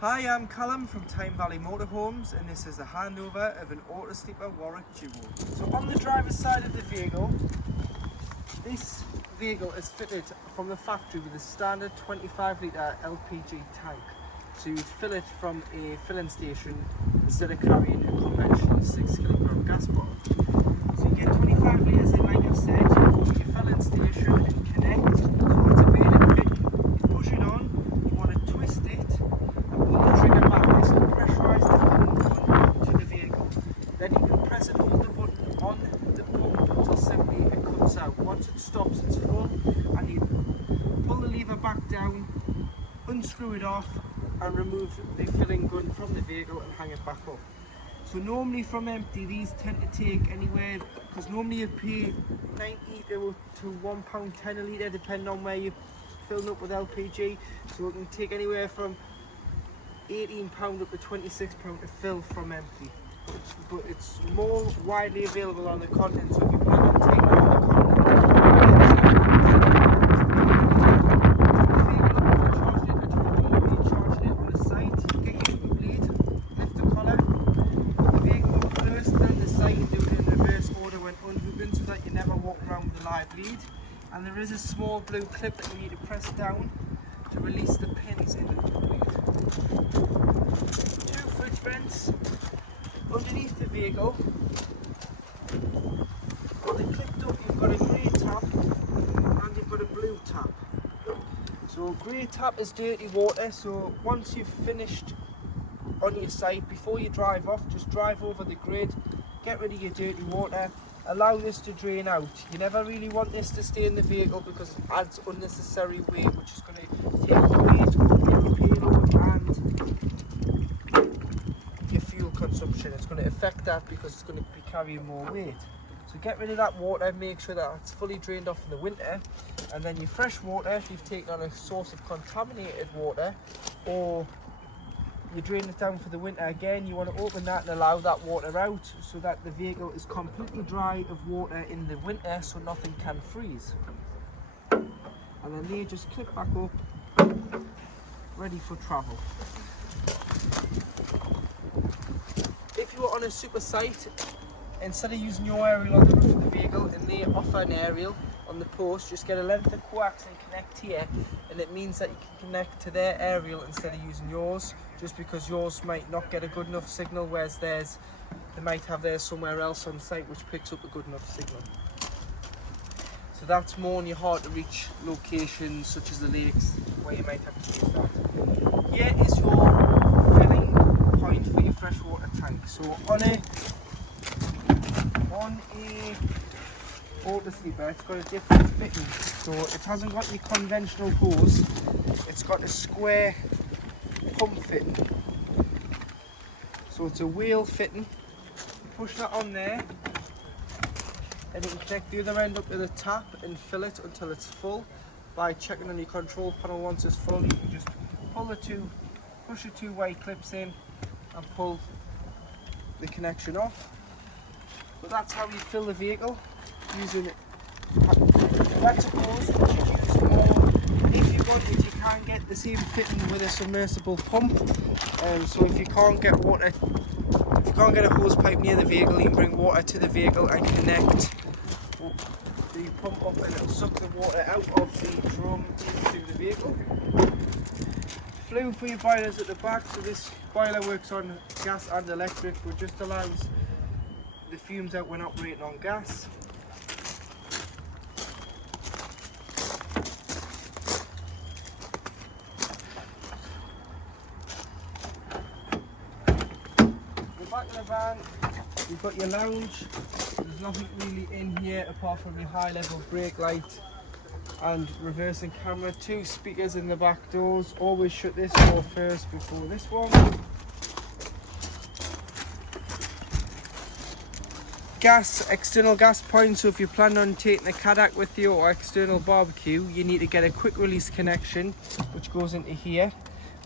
Hi, I'm Callum from Tyne Valley Motorhomes, and this is a handover of an auto sleeper Warwick Duo. So on the driver's side of the vehicle, this vehicle is fitted from the factory with a standard 25 litre LPG tank. So you'd fill it from a filling station instead of carrying a conventional 6 kilogram gas bottle. So you get 25 litres in, like I've said, you go to your filling station and connect. So it's a bailing fit, you push it on, you want to twist it, and pull the trigger back. This will pressurise the filling gun to the vehicle. Then you can press and hold the button on the pump until simply it comes out. Once it stops, it's full, and you pull the lever back down, unscrew it off, and remove the filling gun from the vehicle and hang it back up. So normally from empty, these tend to take anywhere, because normally you pay 90 to £1.10 a litre depending on where you're filling up with LPG. So it can take anywhere from £18 up to £26 to fill from empty. But it's more widely available on the continent, so if you plan on taking it on the continent, lead, and there is a small blue clip that you need to press down to release the pins in the lead. 2 foot vents underneath the vehicle. When they're clipped up, you've got a grey tap and you've got a blue tap. So grey tap is dirty water, so once you've finished on your site, before you drive off, just drive over the grid, get rid of your dirty water, allow this to drain out. You never really want this to stay in the vehicle because it adds unnecessary weight, which is going to take the weight of your payload and your fuel consumption. It's going to affect that because it's going to be carrying more weight. So get rid of that water, make sure that it's fully drained off in the winter, and then your fresh water, if you've taken on a source of contaminated water or you drain it down for the winter again, you want to open that and allow that water out so that the vehicle is completely dry of water in the winter, so nothing can freeze. And then they just clip back up, ready for travel. If you were on a super site, instead of using your aerial on the roof of the vehicle and they offer an aerial on the post, just get a length of coax and connect here, and it means that you can connect to their aerial instead of using yours, just because yours might not get a good enough signal, whereas theirs, they might have theirs somewhere else on site which picks up a good enough signal. So that's more in your hard to reach locations such as the lakes where you might have to use that. Here is your filling point for your freshwater tank. So on a auto sleeper, it's got a different fitting. So it hasn't got your conventional hose, it's got a square pump fitting. So it's a wheel fitting. You push that on there and you can connect the other end up to the tap and fill it until it's full by checking on your control panel. Once it's full, you can just push the 2 white clips in and pull the connection off. But that's how you fill the vehicle using it. That's supposed to use more. If you wanted, you can get the same fitting with a submersible pump. So if you can't get water, if you can't get a hose pipe near the vehicle, you can bring water to the vehicle and connect the pump up, and it'll suck the water out of the drum into the vehicle. Flue for your boilers at the back. So this boiler works on gas and electric, but just allows the fumes out when operating on gas. The back of the van, you've got your lounge. There's nothing really in here apart from your high level brake light and reversing camera. 2 speakers in the back doors. Always shut this door first before this one. External gas point, so if you plan on taking a Kadak with you or external barbecue, you need to get a quick release connection which goes into here.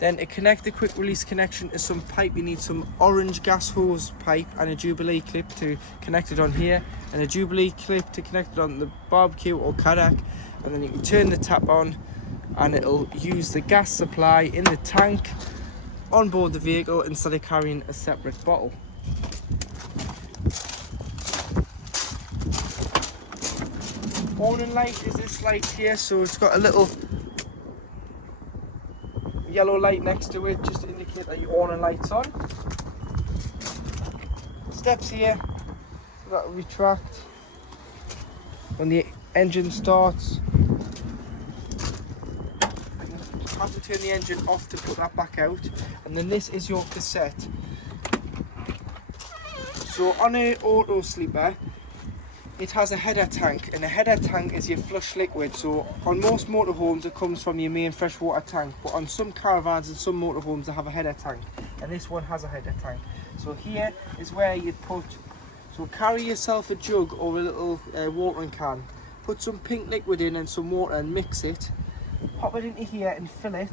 Then to connect the quick release connection to some pipe, you need some orange gas hose pipe and a Jubilee clip to connect it on here, and a Jubilee clip to connect it on the barbecue or Kadak, and then you can turn the tap on and it'll use the gas supply in the tank on board the vehicle instead of carrying a separate bottle. Warning light is this light here, so it's got a little yellow light next to it just to indicate that your warning light's on. Steps here, so that will retract when the engine starts. You have to turn the engine off to put that back out, and then this is your cassette. So on an auto sleeper, it has a header tank, and a header tank is your flush liquid. So on most motorhomes it comes from your main freshwater tank, but on some caravans and some motorhomes they have a header tank, and this one has a header tank. So here is where you'd put, so carry yourself a jug or a little watering can, put some pink liquid in and some water and mix it, pop it into here and fill it.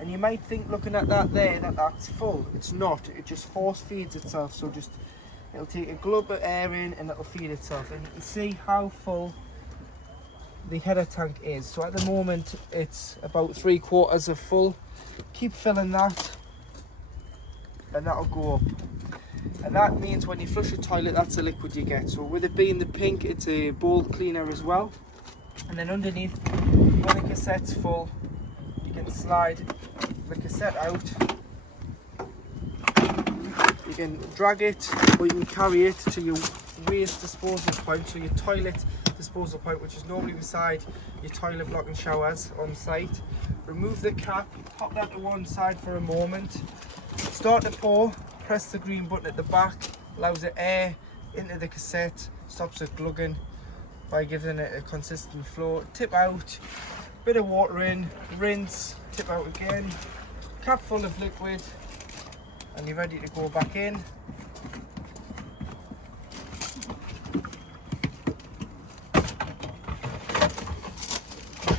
And you might think, looking at that there, that that's full. It's not, it just force feeds itself. So just, it'll take a glove of air in and it'll feed itself, and you can see how full the header tank is. So at the moment it's about 3/4 of full. Keep filling that and that'll go up, and that means when you flush a toilet, that's the liquid you get. So with it being the pink, it's a bowl cleaner as well. And then underneath, when the cassette's full, you can slide the cassette out. You can drag it, or you can carry it to your waste disposal point, so your toilet disposal point, which is normally beside your toilet block and showers on site. Remove the cap, pop that to one side for a moment, start to pour, press the green button at the back, allows the air into the cassette, stops it glugging by giving it a consistent flow. Tip out, bit of water in, rinse, tip out again, cap full of liquid, and you're ready to go back in.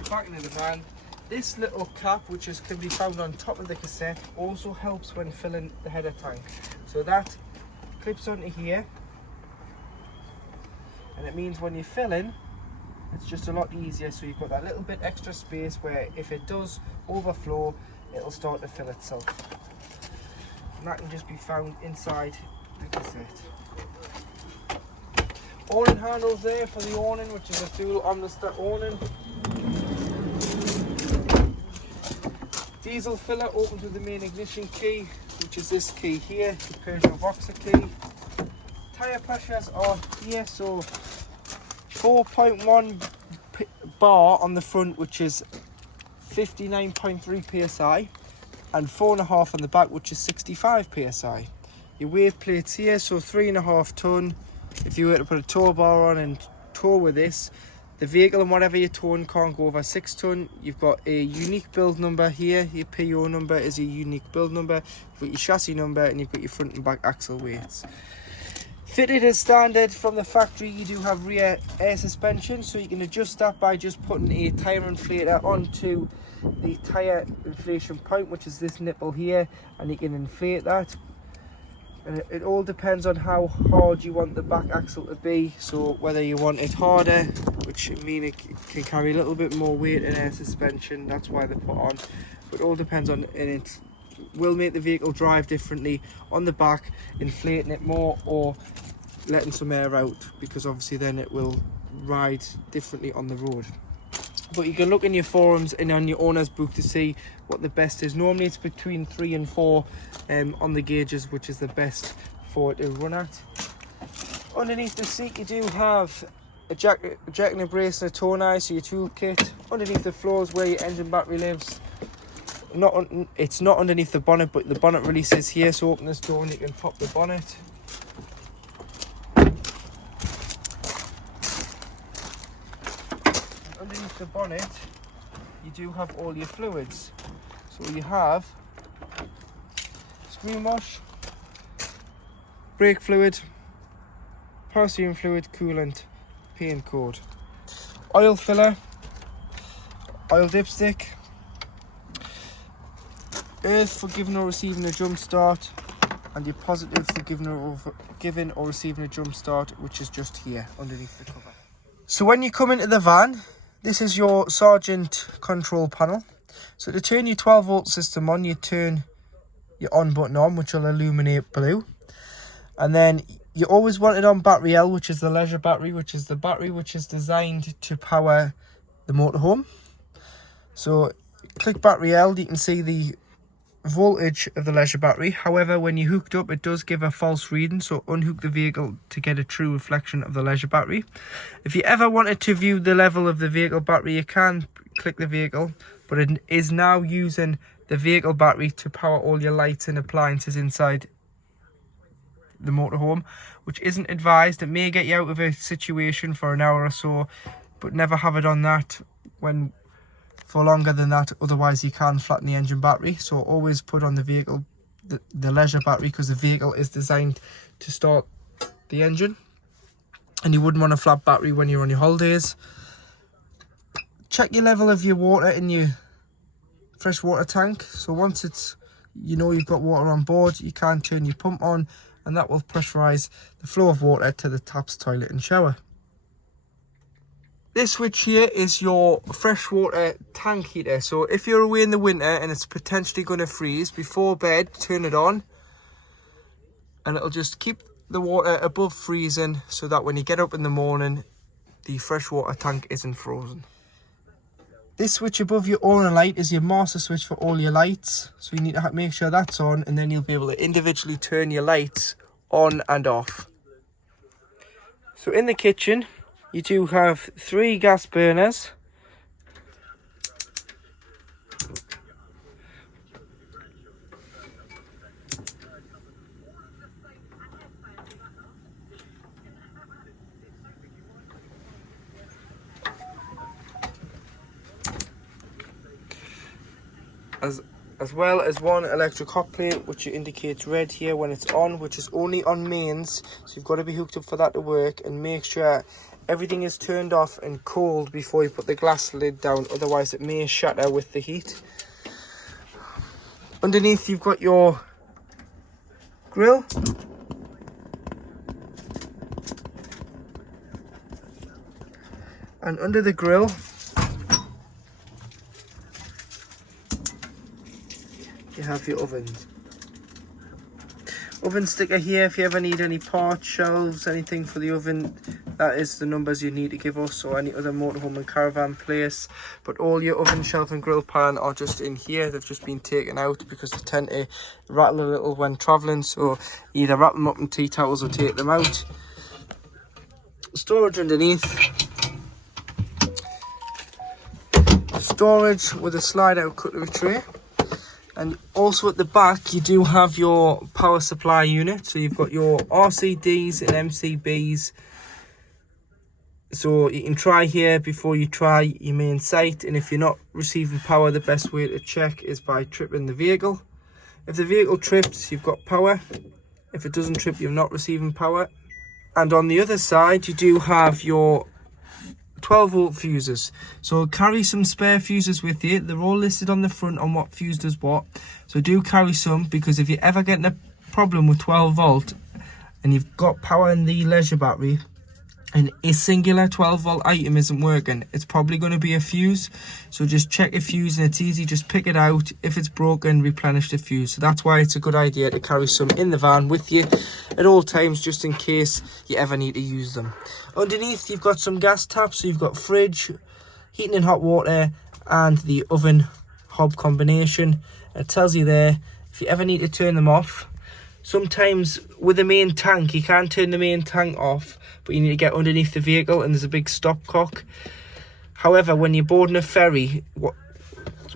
Back into the van. This little cap, which can be found on top of the cassette, also helps when filling the header tank. So that clips onto here, and it means when you're filling, it's just a lot easier. So you've got that little bit extra space where if it does overflow, it'll start to fill itself. And that can just be found inside the cassette. Awning handles there for the awning, which is a dual omnister awning. Diesel filler opens with the main ignition key, which is this key here, the Peugeot Boxer key. Tyre pressures are here, so 4.1 bar on the front, which is 59.3 psi, and 4.5 on the back, which is 65 psi. Your weight plates here, so 3.5 ton. If you were to put a tow bar on and tow with this, the vehicle and whatever you're towing can't go over 6 ton. You've got a unique build number here. Your PO number is a unique build number. You've got your chassis number, and you've got your front and back axle weights. Fitted as standard from the factory, you do have rear air suspension, so you can adjust that by just putting a tyre inflator onto the tyre inflation point, which is this nipple here, and you can inflate that. And it all depends on how hard you want the back axle to be. So whether you want it harder, which means it can carry a little bit more weight in air suspension, that's why they put on. But it all depends on, and it will make the vehicle drive differently on the back, inflating it more or letting some air out, because obviously then it will ride differently on the road. But you can look in your forums and on your owner's book to see what the best is. Normally it's between 3 and 4 on the gauges, which is the best for it to run at. Underneath the seat you do have a jack and a brace and a tow knife, so your tool kit. Underneath the floor is where your engine battery lives. It's not underneath the bonnet, but the bonnet releases here, so open this door and you can pop the bonnet. Underneath the bonnet you do have all your fluids, so you have screen wash, brake fluid, power steering fluid, coolant, paint code, oil filler, oil dipstick, earth for giving or receiving a jump start, and your positive for giving or receiving a jump start, which is just here underneath the cover. So when you come into the van, this is your Sergeant control panel. So to turn your 12 volt system on, you turn your on button on, which will illuminate blue. And then you always want it on battery L, which is the leisure battery, which is the battery which is designed to power the motorhome. So click battery L, you can see the voltage of the leisure battery. However, when you hooked up, it does give a false reading, so unhook the vehicle to get a true reflection of the leisure battery. If you ever wanted to view the level of the vehicle battery, you can click the vehicle, but it is now using the vehicle battery to power all your lights and appliances inside the motorhome, which isn't advised. It may get you out of a situation for an hour or so, but never have it on that for longer than that, otherwise you can flatten the engine battery. So always put on the vehicle the leisure battery, because the vehicle is designed to start the engine, and you wouldn't want a flat battery when you're on your holidays. Check your level of your water in your freshwater tank. So once it's, you know, you've got water on board, you can turn your pump on, and that will pressurize the flow of water to the taps, toilet and shower. This switch here is your freshwater tank heater. So if you're away in the winter and it's potentially going to freeze, before bed, turn it on, and it'll just keep the water above freezing, so that when you get up in the morning, the freshwater tank isn't frozen. This switch above your owner light is your master switch for all your lights. So you need to make sure that's on, and then you'll be able to individually turn your lights on and off. So in the kitchen, you do have 3 gas burners. As well as 1 electric hot plate, which indicates red here when it's on, which is only on mains, so you've got to be hooked up for that to work. And make sure everything is turned off and cold before you put the glass lid down, otherwise it may shatter with the heat. Underneath you've got your grill, and under the grill you have your ovens. Oven sticker here if you ever need any parts, shelves, anything for the oven. That is the numbers you need to give us, or any other motorhome and caravan place. But all your oven, shelf and grill pan are just in here. They've just been taken out because they tend to rattle a little when travelling, so either wrap them up in tea towels or take them out. Storage underneath. Storage with a slide out cutlery tray. And also at the back you do have your power supply unit. So you've got your RCDs and MCBs. So you can try here before you try your main site. And if you're not receiving power, the best way to check is by tripping the vehicle. If the vehicle trips, you've got power. If it doesn't trip, you're not receiving power. And on the other side you do have your 12-volt fuses. So carry some spare fuses with you. They're all listed on the front on what fuse does what. So do carry some, because if you're ever getting a problem with 12-volt and you've got power in the leisure battery and a singular 12-volt item isn't working, it's probably going to be a fuse. So just check a fuse, and it's easy, just pick it out. If it's broken, replenish the fuse. So that's why it's a good idea to carry some in the van with you at all times, just in case you ever need to use them. Underneath you've got some gas taps, so you've got fridge, heating and hot water, and the oven hob combination. It tells you there if you ever need to turn them off. Sometimes with the main tank you can turn the main tank off, but you need to get underneath the vehicle and there's a big stopcock. However, when you're boarding a ferry, what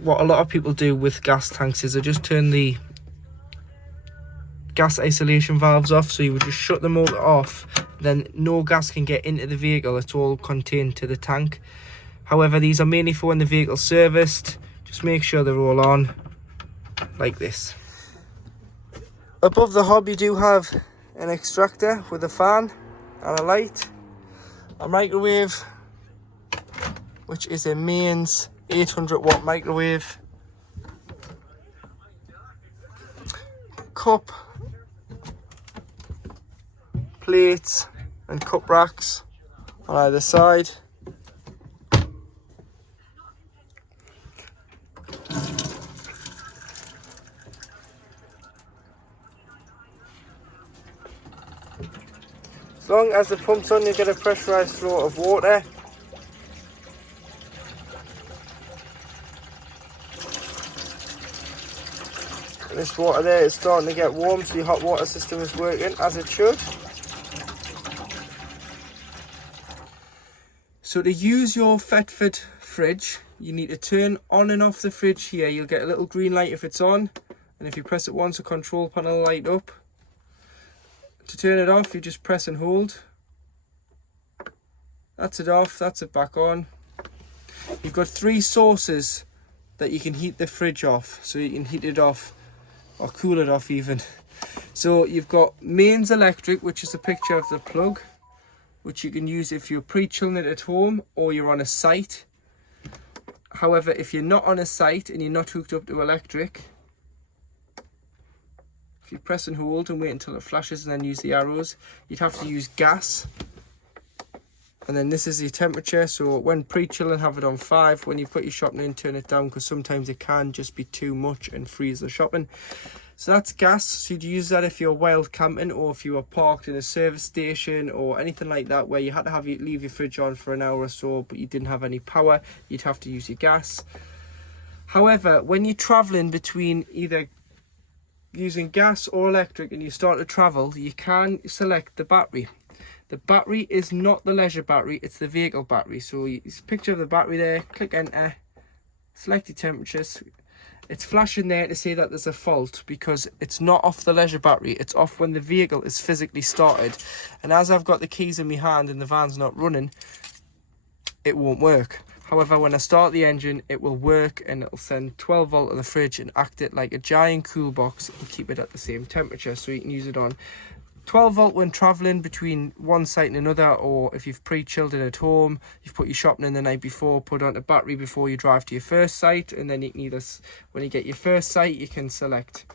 a lot of people do with gas tanks is they just turn the gas isolation valves off. So you would just shut the motor off, then no gas can get into the vehicle, it's all contained to the tank. However, these are mainly for when the vehicle's serviced. Just make sure they're all on like this. Above the hob you do have an extractor with a fan and a light, a microwave, which is a mains 800-watt microwave, cup, plates and cup racks on either side. As long as the pump's on, you get a pressurised flow of water. And this water there is starting to get warm, so your hot water system is working as it should. So to use your Thetford fridge, you need to turn on and off the fridge here. You'll get a little green light if it's on, and if you press it once, the control panel will light up. To turn it off, you just press and hold. That's it off, that's it back on. You've got 3 sources that you can heat the fridge off, so you can heat it off or cool it off even. So you've got mains electric, which is a picture of the plug, which you can use if you're pre-chilling it at home or you're on a site. However, if you're not on a site and you're not hooked up to electric, if you press and hold and wait until it flashes and then use the arrows, you'd have to use gas. And then this is the temperature, so when pre-chilling, have it on 5. When you put your shopping in, turn it down, because sometimes it can just be too much and freeze the shopping. So that's gas, so you'd use that if you're wild camping or if you were parked in a service station or anything like that where you had to leave your fridge on for an hour or so but you didn't have any power, you'd have to use your gas. However, when you're travelling between either using gas or electric and you start to travel, you can select the battery. The battery is not the leisure battery, it's the vehicle battery. So it's a picture of the battery there, click enter, select your temperatures. It's flashing there to say that there's a fault because it's not off the leisure battery, it's off when the vehicle is physically started. And as I've got the keys in my hand and the van's not running, it won't work. However, when I start the engine, it will work and it'll send 12 volt to the fridge and act it like a giant cool box and keep it at the same temperature, so you can use it on 12 volt when traveling between one site and another, or if you've pre-chilled it at home, you've put your shopping in the night before, put on a battery before you drive to your first site, and then you can either, when you get your first site, you can select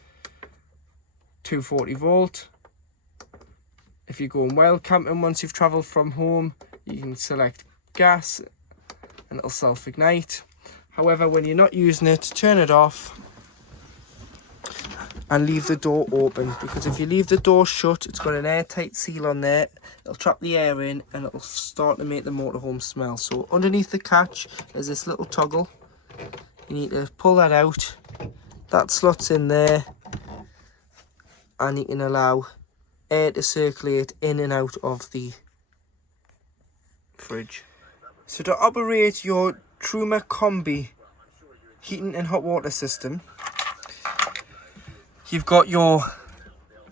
240 volt. If you're going wild camping once you've travelled from home, you can select gas and it'll self-ignite. However, when you're not using it, turn it off and leave the door open, because if you leave the door shut, it's got an airtight seal on there, it'll trap the air in and it'll start to make the motorhome smell. So underneath the catch there's this little toggle, you need to pull that out, that slots in there, and you can allow air to circulate in and out of the fridge. So to operate your Truma Combi heating and hot water system, you've got your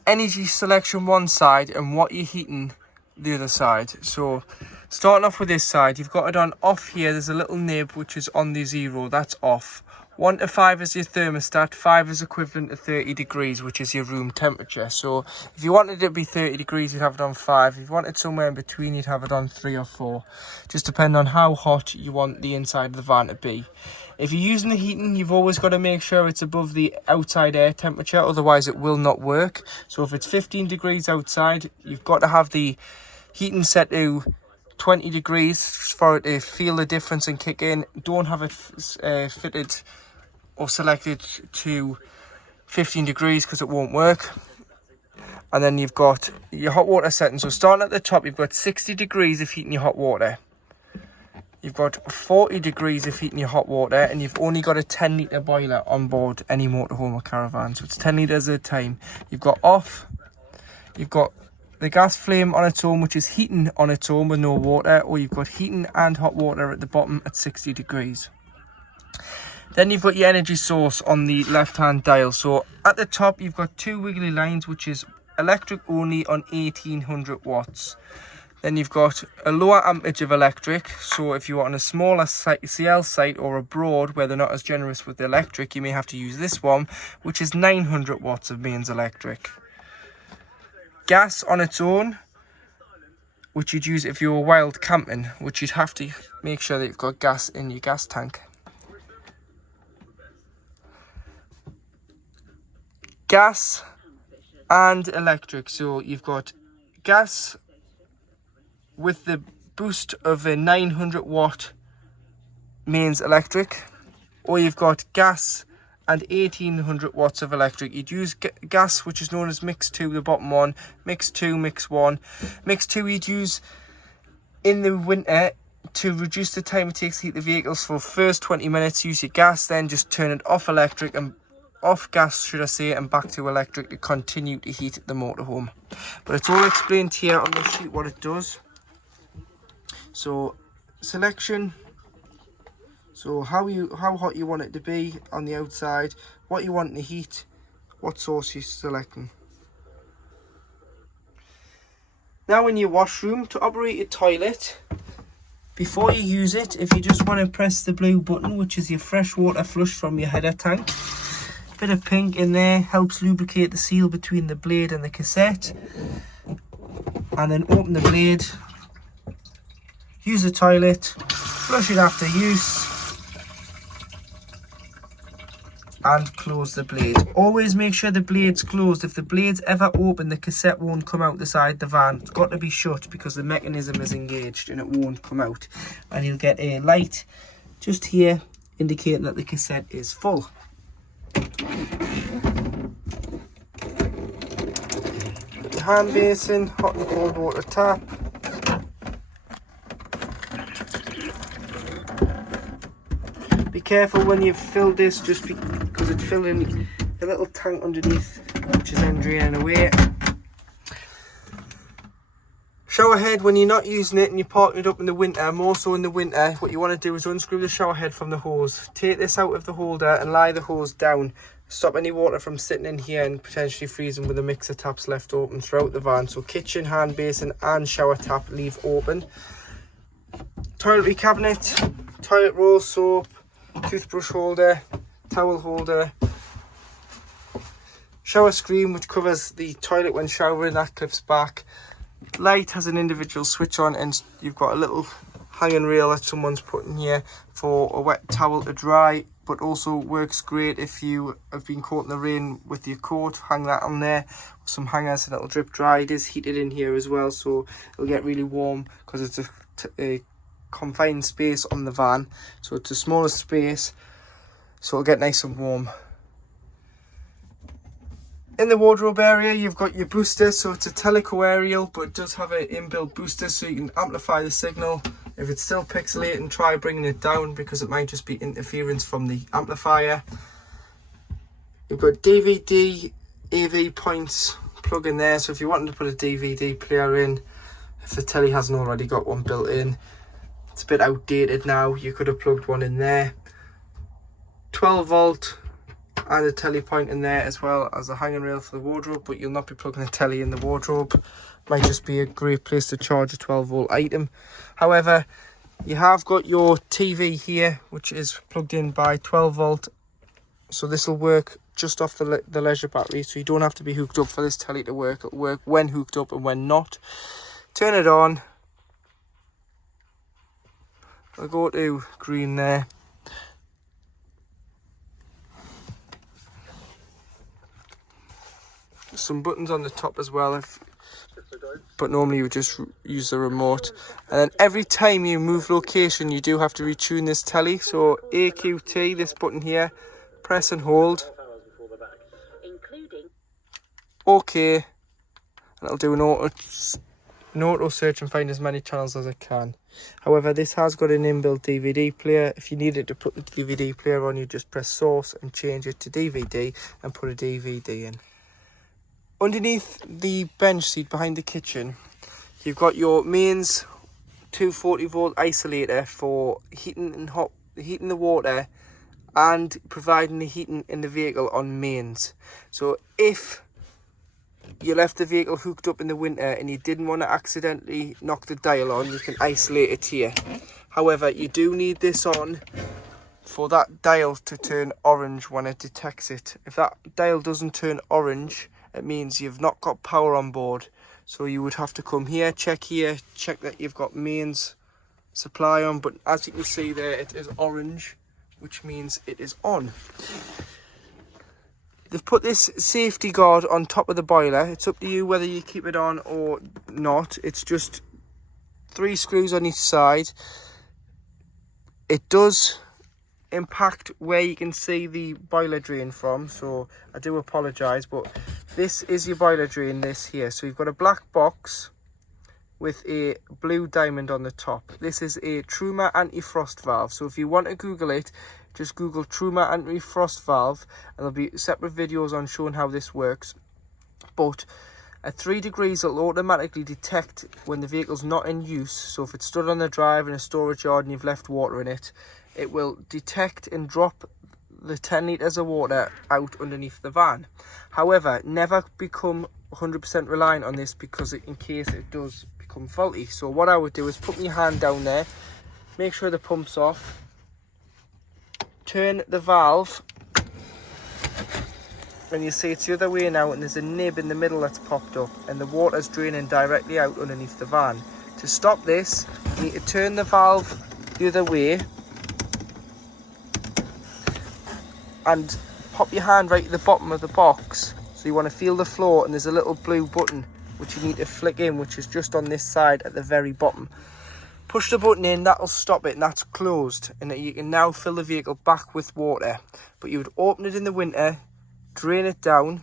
energy selection one side and what you're heating the other side. So starting off with this side, you've got it on off here. There's a little nib which is on the 0, that's off. 1 to 5 is your thermostat, 5 is equivalent to 30 degrees, which is your room temperature. So if you wanted it to be 30 degrees, you'd have it on 5. If you wanted somewhere in between, you'd have it on 3 or 4. Just depending on how hot you want the inside of the van to be. If you're using the heating, you've always got to make sure it's above the outside air temperature, otherwise it will not work. So if it's 15 degrees outside, you've got to have the heating set to 20 degrees for it to feel the difference and kick in. Don't have it fitted or selected to 15 degrees because it won't work. And then you've got your hot water setting. So starting at the top, you've got 60 degrees of heating your hot water. You've got 40 degrees of heating your hot water, and you've only got a 10 litre boiler on board any motorhome or caravan. So it's 10 litres at a time. You've got off, you've got the gas flame on its own, which is heating on its own with no water, or you've got heating and hot water at the bottom at 60 degrees. Then you've got your energy source on the left hand dial. So at the top you've got 2 wiggly lines, which is electric only on 1800 watts. Then you've got a lower amperage of electric, so if you're on a smaller CL site or abroad where they're not as generous with the electric, you may have to use this one, which is 900 watts of mains electric. Gas on its own, which you'd use if you were wild camping, which you'd have to make sure that you've got gas in your gas tank. Gas and electric, so you've got gas with the boost of a 900 watt mains electric, or you've got gas and 1800 watts of electric. You'd use gas, which is known as mix 2, the bottom one, mix 2, mix 1. Mix 2 you'd use in the winter to reduce the time it takes to heat the vehicles. For first 20 minutes use your gas, then just turn it off electric and off gas, should I say, and back to electric to continue to heat the motorhome. But it's all explained here on the sheet what it does. So selection, so how hot you want it to be on the outside, what you want to heat, what source you're selecting. Now in your washroom, to operate your toilet, before you use it, if you just want to press the blue button, which is your fresh water flush from your header tank, bit of pink in there, helps lubricate the seal between the blade and the cassette. And then open the blade, use the toilet, flush it after use, and close the blade. Always make sure the blade's closed. If the blade's ever open, the cassette won't come out the side of the van. It's got to be shut because the mechanism is engaged and it won't come out. And you'll get a light just here indicating that the cassette is full. The hand basin, hot and cold water tap. Be careful when you've filled this, just because it's filling a little tank underneath, which is then draining away. Shower head, when you're not using it and you're parking it up in the winter, more so in the winter, what you want to do is unscrew the shower head from the hose. Take this out of the holder and lie the hose down. Stop any water from sitting in here and potentially freezing with the mixer taps left open throughout the van. So kitchen, hand basin and shower tap leave open. Toiletry cabinet, toilet roll, soap, toothbrush holder, towel holder. Shower screen, which covers the toilet when showering, that clips back. Light has an individual switch on, and you've got a little hanging rail that someone's put in here for a wet towel to dry, but also works great if you have been caught in the rain with your coat. Hang that on there with some hangers and it'll drip dry. It is heated in here as well, so it'll get really warm because it's a confined space on the van, so it's the smallest space, so it'll get nice and warm. In the wardrobe area, you've got your booster, so it's a telecoaerial, but it does have an inbuilt booster, so you can amplify the signal. If it's still pixelating, try bringing it down because it might just be interference from the amplifier. You've got DVD, AV points plug in there, so if you wanted to put a DVD player in, if the telly hasn't already got one built in, it's a bit outdated now, you could have plugged one in there. 12 volt. And a telly point in there, as well as a hanging rail for the wardrobe, but you'll not be plugging a telly in the wardrobe. Might just be a great place to charge a 12 volt item. However, you have got your TV here, which is plugged in by 12 volt, so this will work just off the leisure battery, so you don't have to be hooked up for this telly to work. It'll work when hooked up and when not. Turn it on. I'll go to green there. Some buttons on the top as well, but normally you would just use the remote. And then every time you move location, you do have to retune this telly. So AQT, this button here, press and hold. OK, and it'll do an auto search and find as many channels as it can. However, this has got an inbuilt DVD player. If you needed to put the DVD player on, you just press source and change it to DVD and put a DVD in. Underneath the bench seat behind the kitchen, you've got your mains 240 volt isolator for heating the water and providing the heating in the vehicle on mains. So if you left the vehicle hooked up in the winter and you didn't want to accidentally knock the dial on, you can isolate it here. However, you do need this on for that dial to turn orange when it detects it. If that dial doesn't turn orange, it means you've not got power on board. So you would have to come here, check that you've got mains supply on. But as you can see there, it is orange, which means it is on. They've put this safety guard on top of the boiler. It's up to you whether you keep it on or not. It's just 3 screws on each side. It does impact where you can see the boiler drain from, so I do apologise, but this is your boiler drain, this here. So you've got a black box with a blue diamond on the top. This is a Truma anti-frost valve. So if you want to Google it, just Google Truma anti-frost valve, and there'll be separate videos on showing how this works. But at 3 degrees, it'll automatically detect when the vehicle's not in use. So if it's stood on the drive in a storage yard and you've left water in it, it will detect and drop the 10 litres of water out underneath the van. However, never become 100% reliant on this, because in case it does become faulty. So what I would do is put my hand down there, make sure the pump's off, turn the valve, and you see it's the other way now, and there's a nib in the middle that's popped up, and the water's draining directly out underneath the van. To stop this, you need to turn the valve the other way and pop your hand right at the bottom of the box. So you want to feel the floor, and there's a little blue button which you need to flick in, which is just on this side at the very bottom. Push the button in, that'll stop it, and that's closed, and you can now fill the vehicle back with water. But you would open it in the winter, drain it down,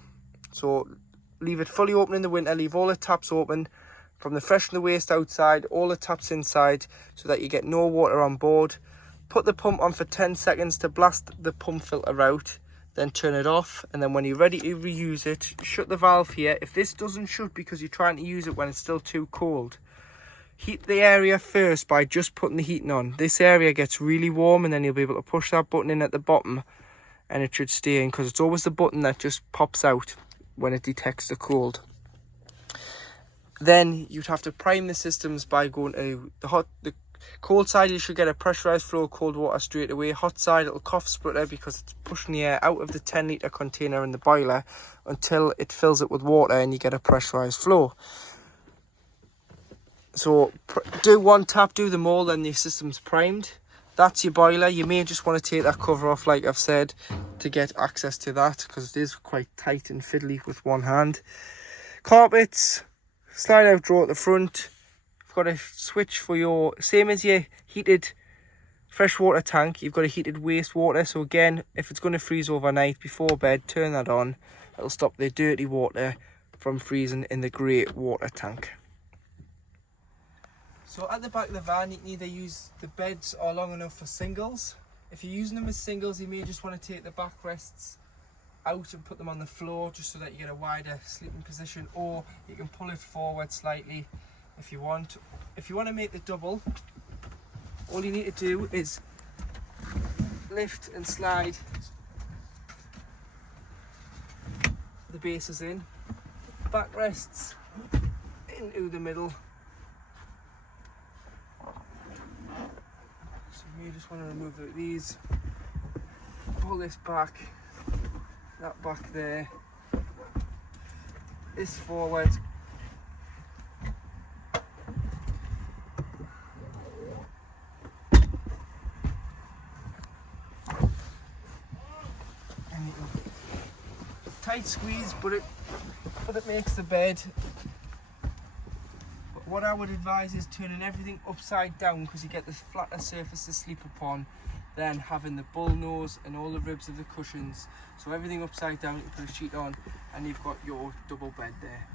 so leave it fully open in the winter, leave all the taps open, from the fresh and the waste outside, all the taps inside, so that you get no water on board. Put the pump on for 10 seconds to blast the pump filter out, then turn it off, and then when you're ready to reuse it, shut the valve here. If this doesn't shut because you're trying to use it when it's still too cold, heat the area first by just putting the heating on. This area gets really warm, and then you'll be able to push that button in at the bottom and it should stay in, because it's always the button that just pops out when it detects the cold. Then you'd have to prime the systems by going to the cold side. You should get a pressurized flow of cold water straight away. Hot side, it'll cough splutter because it's pushing the air out of the 10 litre container in the boiler until it fills it with water and you get a pressurized flow. So do one tap, do them all, then the system's primed. That's your boiler. You may just want to take that cover off, like I've said, to get access to that, because it is quite tight and fiddly with one hand. Carpets, slide out drawer at the front. You've got a switch for your, same as your heated freshwater tank, you've got a heated wastewater. So again, if it's going to freeze overnight before bed, turn that on. It'll stop the dirty water from freezing in the grey water tank. So at the back of the van, you can either use the beds are long enough for singles. If you're using them as singles, you may just want to take the backrests out and put them on the floor, just so that you get a wider sleeping position, or you can pull it forward slightly if you want. If you want to make the double, all you need to do is lift and slide the bases in, backrests into the middle. You just want to remove these, pull this back, that back there, this forward, and tight squeeze, but it makes the bed. What I would advise is turning everything upside down, because you get the flatter surface to sleep upon, then having the bull nose and all the ribs of the cushions. So everything upside down, you put a sheet on and you've got your double bed there.